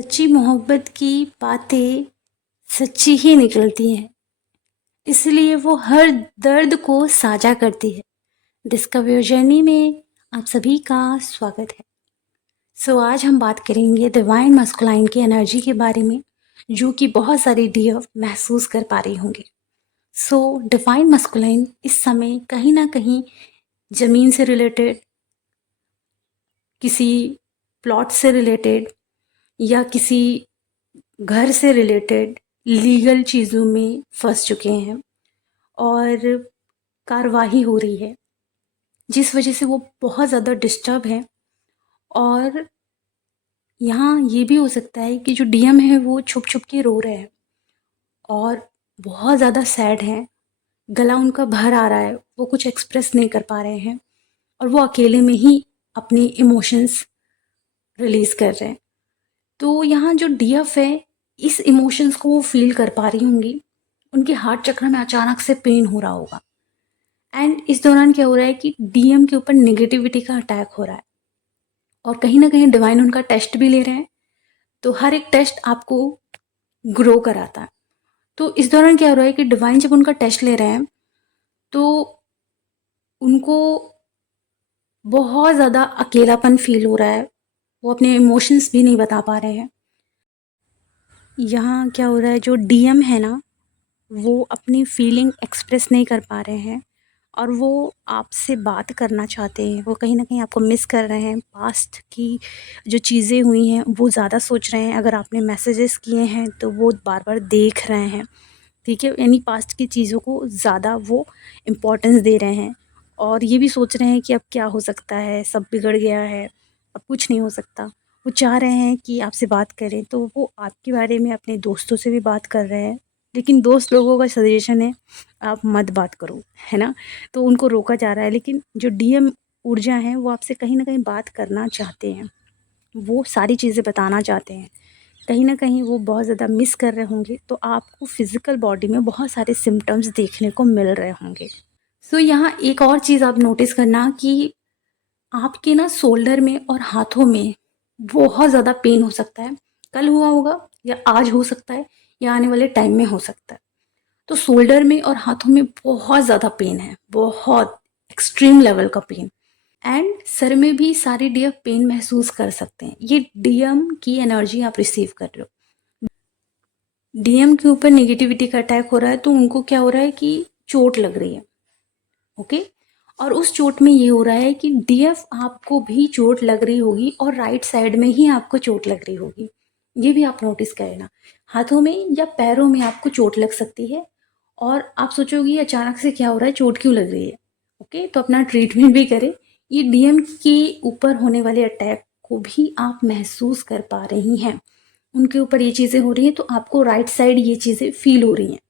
सच्ची मोहब्बत की बातें सच्ची ही निकलती हैं, इसलिए वो हर दर्द को साझा करती है। डिस्कवर जर्नी में आप सभी का स्वागत है। आज हम बात करेंगे डिवाइन मस्कुलाइन की एनर्जी के बारे में, जो कि बहुत सारी डियर महसूस कर पा रही होंगी। डिवाइन मस्कुलाइन इस समय कहीं ना कहीं ज़मीन से रिलेटेड, किसी प्लॉट से रिलेटेड या किसी घर से रिलेटेड लीगल चीज़ों में फंस चुके हैं और कार्रवाई हो रही है, जिस वजह से वो बहुत ज़्यादा डिस्टर्ब है। और यहाँ ये भी हो सकता है कि जो डीएम है वो छुप छुप के रो रहे हैं और बहुत ज़्यादा सैड हैं, गला उनका भर आ रहा है, वो कुछ एक्सप्रेस नहीं कर पा रहे हैं और वो अकेले में ही अपनी इमोशंस रिलीज़ कर रहे हैं। तो यहाँ जो डीएफ है, इस इमोशंस को वो फील कर पा रही होंगी। उनके हार्ट चक्र में अचानक से पेन हो रहा होगा एंड इस दौरान क्या हो रहा है कि डीएम के ऊपर नेगेटिविटी का अटैक हो रहा है और कहीं ना कहीं डिवाइन उनका टेस्ट भी ले रहे हैं। तो हर एक टेस्ट आपको ग्रो कराता है। तो इस दौरान क्या हो रहा है कि डिवाइन जब उनका टेस्ट ले रहे हैं तो उनको बहुत ज़्यादा अकेलापन फील हो रहा है, वो अपने इमोशंस भी नहीं बता पा रहे हैं। यहाँ क्या हो रहा है, जो डीएम है ना, वो अपनी फीलिंग एक्सप्रेस नहीं कर पा रहे हैं और वो आपसे बात करना चाहते हैं। वो कहीं न कहीं आपको मिस कर रहे हैं। पास्ट की जो चीज़ें हुई हैं वो ज़्यादा सोच रहे हैं। अगर आपने मैसेजेस किए हैं तो वो बार-बार देख रहे हैं, ठीक है? यानी पास्ट की चीज़ों को ज़्यादा वो इम्पोर्टेंस दे रहे हैं और ये भी सोच रहे हैं कि अब क्या हो सकता है, सब बिगड़ गया है, अब कुछ नहीं हो सकता। वो चाह रहे हैं कि आपसे बात करें, तो वो आपके बारे में अपने दोस्तों से भी बात कर रहे हैं, लेकिन दोस्त लोगों का सजेशन है आप मत बात करो, है ना? तो उनको रोका जा रहा है, लेकिन जो डीएम ऊर्जा है वो आपसे कहीं न कहीं बात करना चाहते हैं। वो सारी चीज़ें बताना चाहते हैं। कहीं न कहीं वो बहुत ज़्यादा मिस कर रहे होंगे, तो आपको फ़िज़िकल बॉडी में बहुत सारे सिम्पटम्स देखने को मिल रहे होंगे। यहाँ एक और चीज़ आप नोटिस करना कि आपके ना शोल्डर में और हाथों में बहुत ज़्यादा पेन हो सकता है। कल हुआ होगा या आज हो सकता है या आने वाले टाइम में हो सकता है। तो शोल्डर में और हाथों में बहुत ज़्यादा पेन है, बहुत एक्सट्रीम लेवल का पेन एंड सर में भी सारे डीएफ पेन महसूस कर सकते हैं। ये डीएम की एनर्जी आप रिसीव कर रहे हो। डीएम के ऊपर नेगेटिविटी का अटैक हो रहा है, तो उनको क्या हो रहा है कि चोट लग रही है, ओके। और उस चोट में ये हो रहा है कि डीएफ आपको भी चोट लग रही होगी और राइट साइड में ही आपको चोट लग रही होगी। ये भी आप नोटिस करें ना, हाथों में या पैरों में आपको चोट लग सकती है और आप सोचोगे अचानक से क्या हो रहा है, चोट क्यों लग रही है। ओके, तो अपना ट्रीटमेंट भी करें। ये डीएम के ऊपर होने वाले अटैक को भी आप महसूस कर पा रही हैं। उनके ऊपर ये चीज़ें हो रही हैं तो आपको राइट साइड ये चीज़ें फील हो रही हैं,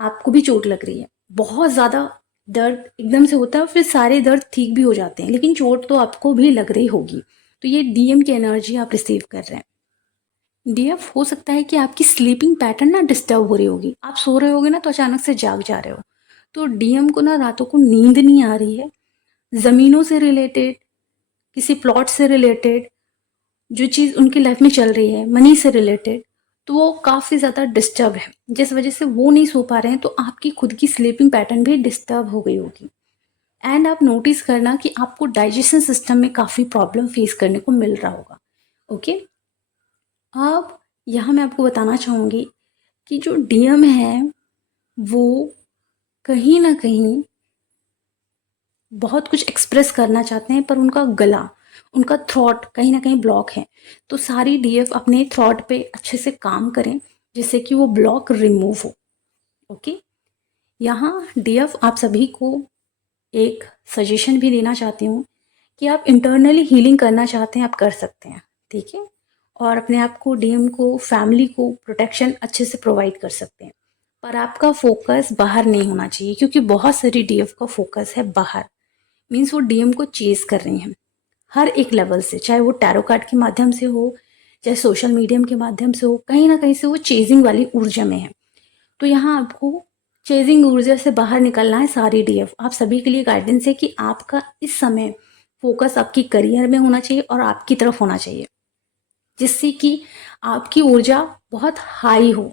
आपको भी चोट लग रही है। बहुत ज़्यादा दर्द एकदम से होता है, फिर सारे दर्द ठीक भी हो जाते हैं, लेकिन चोट तो आपको भी लग रही होगी। तो ये डीएम की एनर्जी आप रिसीव कर रहे हैं। डीएफ हो सकता है कि आपकी स्लीपिंग पैटर्न ना डिस्टर्ब हो रही होगी। आप सो रहे होगे ना तो अचानक से जाग जा रहे हो। तो डीएम को ना रातों को नींद नहीं आ रही है। ज़मीनों से रिलेटेड, किसी प्लॉट से रिलेटेड जो चीज़ उनकी लाइफ में चल रही है, मनी से रिलेटेड, तो वो काफ़ी ज़्यादा डिस्टर्ब है, जिस वजह से वो नहीं सो पा रहे हैं। तो आपकी खुद की स्लीपिंग पैटर्न भी डिस्टर्ब हो गई होगी एंड आप नोटिस करना कि आपको डाइजेशन सिस्टम में काफ़ी प्रॉब्लम फेस करने को मिल रहा होगा। ओके, अब यहाँ मैं आपको बताना चाहूँगी कि जो डीएम है वो कहीं ना कहीं बहुत कुछ एक्सप्रेस करना चाहते हैं, पर उनका गला, उनका थ्रॉट कहीं ना कहीं ब्लॉक है। तो सारी डीएफ अपने थ्रॉट पे अच्छे से काम करें, जिससे कि वो ब्लॉक रिमूव हो। ओके, यहाँ डीएफ आप सभी को एक सजेशन भी देना चाहती हूँ कि आप इंटरनली हीलिंग करना चाहते हैं, आप कर सकते हैं, ठीक है। और अपने आप को, डीएम को, फैमिली को प्रोटेक्शन अच्छे से प्रोवाइड कर सकते हैं, पर आपका फोकस बाहर नहीं होना चाहिए, क्योंकि बहुत सारी डीएफ का फोकस है बाहर। मीन्स वो डीएम को चेज कर रही हैं हर एक लेवल से, चाहे वो टैरो कार्ड के माध्यम से हो, चाहे सोशल मीडियम के माध्यम से हो, कहीं ना कहीं से वो चेजिंग वाली ऊर्जा में है। तो यहाँ आपको चेजिंग ऊर्जा से बाहर निकलना है। सारी डीएफ आप सभी के लिए गाइडेंस है कि आपका इस समय फोकस आपकी करियर में होना चाहिए और आपकी तरफ होना चाहिए, जिससे कि आपकी ऊर्जा बहुत हाई हो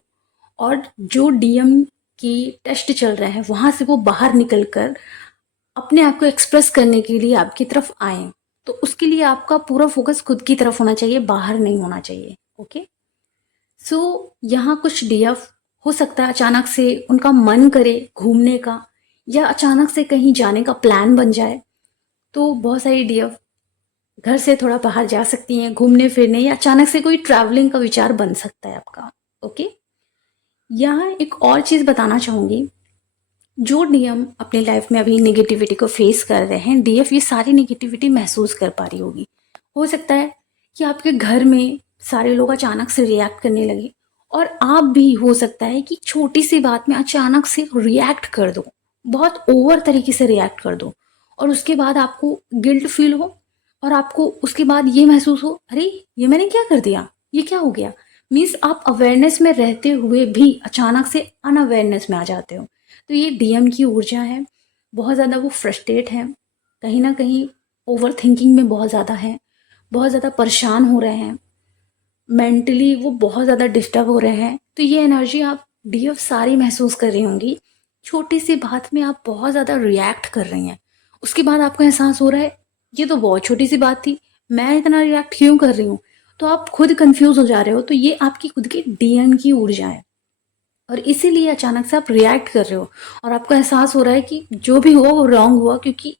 और जो डीएम की टेस्ट चल रहा है वहाँ से वो बाहर निकल कर अपने आप को एक्सप्रेस करने के लिए आपकी तरफ आए। तो उसके लिए आपका पूरा फोकस खुद की तरफ होना चाहिए, बाहर नहीं होना चाहिए। ओके। सो यहाँ कुछ डीएफ हो सकता है अचानक से उनका मन करे घूमने का या अचानक से कहीं जाने का प्लान बन जाए। तो बहुत सारी डीएफ घर से थोड़ा बाहर जा सकती हैं घूमने फिरने, या अचानक से कोई ट्रैवलिंग का विचार बन सकता है आपका। ओके। यहाँ एक और चीज़ बताना चाहूँगी, जो डीएम अपनी लाइफ में अभी नेगेटिविटी को फेस कर रहे हैं, डीएफ ये सारी नेगेटिविटी महसूस कर पा रही होगी। हो सकता है कि आपके घर में सारे लोग अचानक से रिएक्ट करने लगे और आप भी हो सकता है कि छोटी सी बात में अचानक से रिएक्ट कर दो, बहुत ओवर तरीके से रिएक्ट कर दो, और उसके बाद आपको गिल्ट फील हो और आपको उसके बाद ये महसूस हो, अरे ये मैंने क्या कर दिया, ये क्या हो गया। मीन्स आप अवेयरनेस में रहते हुए भी अचानक से अनअवेयरनेस में आ जाते हो। तो ये डीएम की ऊर्जा है, बहुत ज़्यादा वो फ्रस्ट्रेट है, कहीं ना कहीं ओवर थिंकिंग में बहुत ज़्यादा है, बहुत ज़्यादा परेशान हो रहे हैं, मेंटली वो बहुत ज़्यादा डिस्टर्ब हो रहे हैं। तो ये एनर्जी आप डीएफ सारी महसूस कर रही होंगी। छोटी सी बात में आप बहुत ज़्यादा रिएक्ट कर रही हैं, उसके बाद आपको एहसास हो रहा है ये तो बहुत छोटी सी बात थी, मैं इतना रिएक्ट क्यों कर रही हूँ। तो आप खुद कंफ्यूज हो जा रहे हो। तो ये आपकी खुद की डीएम की ऊर्जा है और इसीलिए अचानक से आप रिएक्ट कर रहे हो और आपको एहसास हो रहा है कि जो भी हुआ वो रॉन्ग हुआ, क्योंकि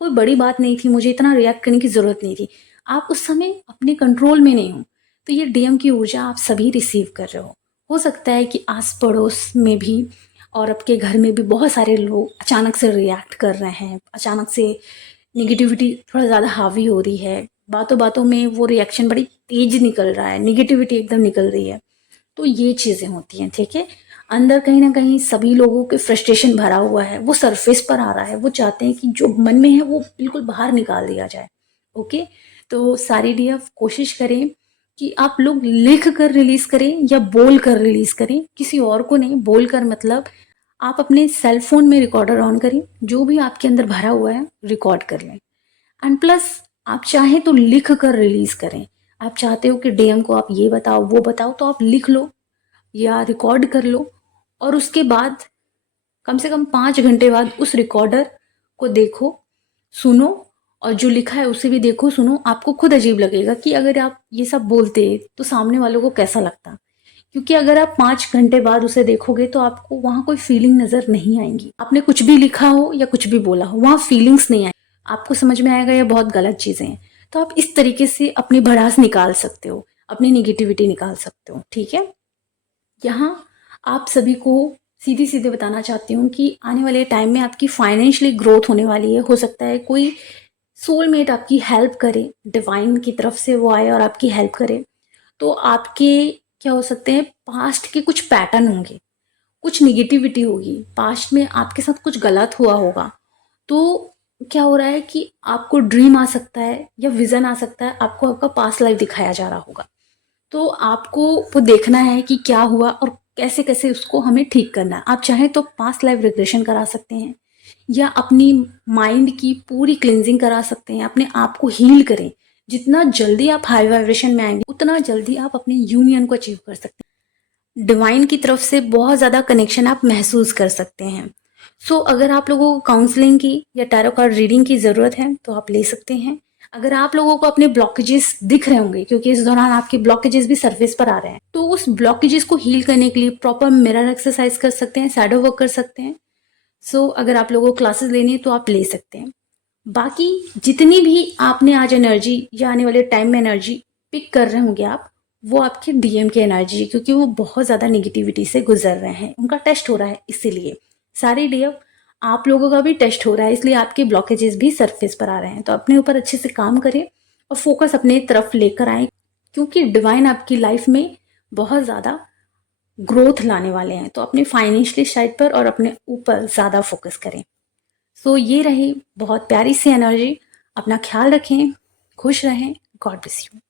कोई बड़ी बात नहीं थी, मुझे इतना रिएक्ट करने की ज़रूरत नहीं थी। आप उस समय अपने कंट्रोल में नहीं हो। तो ये डीएम की ऊर्जा आप सभी रिसीव कर रहे हो सकता है कि आस पड़ोस में भी और आपके घर में भी बहुत सारे लोग अचानक से रिएक्ट कर रहे हैं, अचानक से नेगेटिविटी थोड़ा ज़्यादा हावी हो रही है, बातों बातों में वो रिएक्शन बड़ी तेज निकल रहा है, नेगेटिविटी एकदम निकल रही है। तो ये चीज़ें होती हैं, ठीक है। अंदर कहीं ना कहीं सभी लोगों के फ्रस्ट्रेशन भरा हुआ है, वो सरफेस पर आ रहा है, वो चाहते हैं कि जो मन में है वो बिल्कुल बाहर निकाल दिया जाए। ओके। तो सारी डीएफ कोशिश करें कि आप लोग लिख कर रिलीज करें या बोल कर रिलीज करें, किसी और को नहीं। बोल कर मतलब आप अपने सेल फोन में रिकॉर्डर ऑन करें, जो भी आपके अंदर भरा हुआ है रिकॉर्ड कर लें। एंड प्लस आप चाहें तो लिख कर रिलीज करें। आप चाहते हो कि डीएम को आप ये बताओ वो बताओ, तो आप लिख लो या रिकॉर्ड कर लो और उसके बाद कम से कम 5 घंटे बाद उस रिकॉर्डर को देखो, सुनो, और जो लिखा है उसे भी देखो सुनो। आपको खुद अजीब लगेगा कि अगर आप ये सब बोलते तो सामने वालों को कैसा लगता। क्योंकि अगर आप 5 घंटे बाद उसे देखोगे तो आपको वहाँ कोई फीलिंग नजर नहीं आएंगी। आपने कुछ भी लिखा हो या कुछ भी बोला हो, वहाँ फीलिंग्स नहीं आए, आपको समझ में आएगा ये बहुत गलत चीजें हैं। तो आप इस तरीके से अपनी भड़ास निकाल सकते हो, अपनी निगेटिविटी निकाल सकते हो, ठीक है। यहाँ आप सभी को सीधी सीधे बताना चाहती हूँ कि आने वाले टाइम में आपकी फाइनेंशियली ग्रोथ होने वाली है। हो सकता है कोई सोलमेट आपकी हेल्प करे, डिवाइन की तरफ से वो आए और आपकी हेल्प करे। तो आपके क्या हो सकते हैं, पास्ट के कुछ पैटर्न होंगे, कुछ निगेटिविटी होगी, पास्ट में आपके साथ कुछ गलत हुआ होगा। तो क्या हो रहा है कि आपको ड्रीम आ सकता है या विजन आ सकता है, आपको आपका पास्ट लाइफ दिखाया जा रहा होगा। तो आपको वो देखना है कि क्या हुआ और कैसे कैसे उसको हमें ठीक करना है। आप चाहें तो पास्ट लाइफ रिग्रेशन करा सकते हैं या अपनी माइंड की पूरी क्लिनजिंग करा सकते हैं, अपने आप को हील करें। जितना जल्दी आप हाई वाइब्रेशन में आएंगे उतना जल्दी आप अपने यूनियन को अचीव कर सकते हैं। डिवाइन की तरफ से बहुत ज़्यादा कनेक्शन आप महसूस कर सकते हैं। अगर आप लोगों को काउंसलिंग की या टैरो कार्ड रीडिंग की ज़रूरत है तो आप ले सकते हैं। अगर आप लोगों को अपने ब्लॉकेजेस दिख रहे होंगे, क्योंकि इस दौरान आपके ब्लॉकेजेस भी सरफेस पर आ रहे हैं, तो उस ब्लॉकेजेस को हील करने के लिए प्रॉपर मिरर एक्सरसाइज कर सकते हैं, शैडो वर्क कर सकते हैं। अगर आप लोगों को क्लासेस लेनी है तो आप ले सकते हैं। बाकी जितनी भी आपने आज एनर्जी या आने वाले टाइम में एनर्जी पिक कर रहे होंगे आप, वो आपके डीएम की एनर्जी है, क्योंकि वो बहुत ज़्यादा निगेटिविटी से गुजर रहे हैं, उनका टेस्ट हो रहा है। इसीलिए सारे डीएम आप लोगों का भी टेस्ट हो रहा है, इसलिए आपके ब्लॉकेजेस भी सरफेस पर आ रहे हैं। तो अपने ऊपर अच्छे से काम करें और फोकस अपने तरफ लेकर आए, क्योंकि डिवाइन आपकी लाइफ में बहुत ज़्यादा ग्रोथ लाने वाले हैं। तो अपने फाइनेंशियली साइड पर और अपने ऊपर ज़्यादा फोकस करें। ये रही बहुत प्यारी सी एनर्जी। अपना ख्याल रखें, खुश रहें। God bless you.